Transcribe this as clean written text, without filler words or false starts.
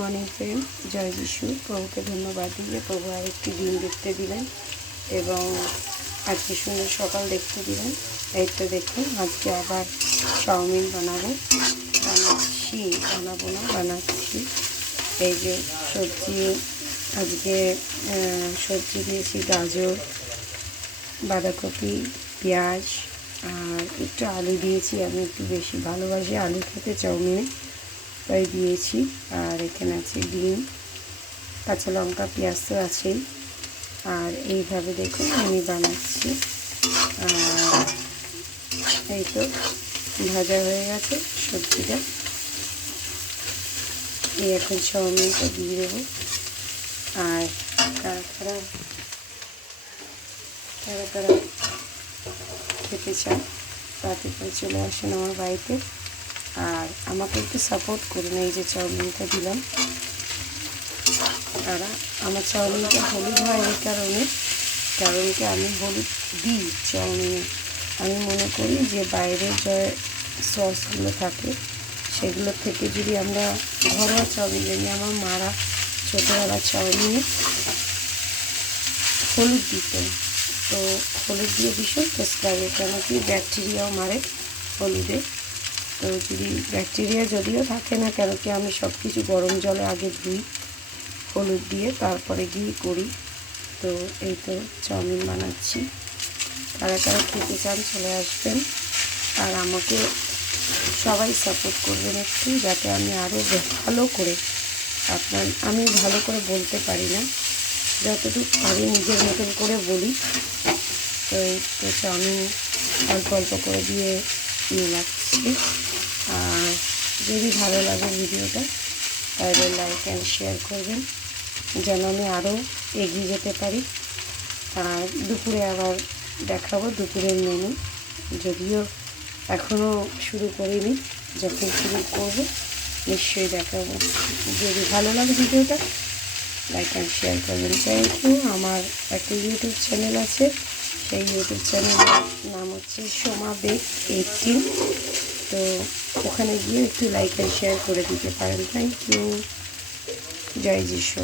Morning friend, জয় যিশু। প্রভুকে ধন্যবাদ দিয়ে প্রভু আরেকটি দিন দেখতে দিলেন এবং আজকে সুন্দর সকাল দেখতে দিলেন। এই তো দেখুন, আজকে আবার চাউমিন বানাবো। বানাচ্ছি। এই যে সবজি, আজকে সবজি দিয়েছি গাজর, বাঁধাকপি, পেঁয়াজ আর একটু আলু দিয়েছি। আমি একটু বেশি ভালোবাসি আলু খেতে চাউমিনে, তাই দিয়েছি। আর এখানে আছে ডিম, কাঁচা লঙ্কা, পেঁয়াজ তো আছেই। আর এইভাবে দেখুন আমি বানাচ্ছি। আর এই তো ভাজা হয়ে গেছে সবজিটা। এই এখন চাউমিনটা দিয়ে দেবো। আর কারা কারা খেতে চান তাতে করে চলে আসেন আমার বাড়িতে। আর আমাকে একটু সাপোর্ট করুন। এই যে চাউমিনটা দিলাম। আর আমার চাউমিনটা হলুদ হয় এই কারণে কি আমি হলুদ দিই চাউমিনে। আমি মনে করি যে বাইরের যে সসগুলো থাকে সেগুলোর থেকে যদি আমরা ঘরোয়া চাউমিন নিই, আমার মারা ছোটোবেলা চাউমিনে হলুদ দিত, তো হলুদ দিয়ে ভীষণ টেস্ট লাগে। কেন কি ব্যাকটেরিয়াও মারে হলুদে। তো যদি ব্যাকটেরিয়া যদিও থাকে না, কেন কি আমি সব কিছু গরম জলে আগে ধুই হলুদ দিয়ে, তারপরে গিয়ে করি। তো এই তো চাউমিন বানাচ্ছি। কারা খেতে চান চলে আসবেন। আর আমাকে সবাই সাপোর্ট করবেন একটু, যাতে আমি আরও ভালো করে আমি ভালো করে বলতে পারি না, যতটুকু পারি নিজের মতন করে বলি। তো এই তো চাউমিন অল্প অল্প করে দিয়ে লাগছি। আর যদি ভালো লাগে ভিডিওটা তাহলে লাইক অ্যান্ড শেয়ার করবেন, যেন আমি আরও এগিয়ে যেতে পারি। আর দুপুরে আবার দেখাবো দুপুরের মেনু, যদিও এখনও শুরু করিনি। যখন শুরু করব নিশ্চয়ই দেখাবো। যদি ভালো লাগে ভিডিওটা লাইক অ্যান্ড শেয়ার করবেন। Thank you. আমার একটা ইউটিউব চ্যানেল আছে, সেই ইউটিউব চ্যানেলের নাম হচ্ছে সোমা বেক 18। তো ওখানে গিয়ে একটু লাইক অ্যান্ড শেয়ার করে দিতে পারেন। Thank you. জয় যিশু।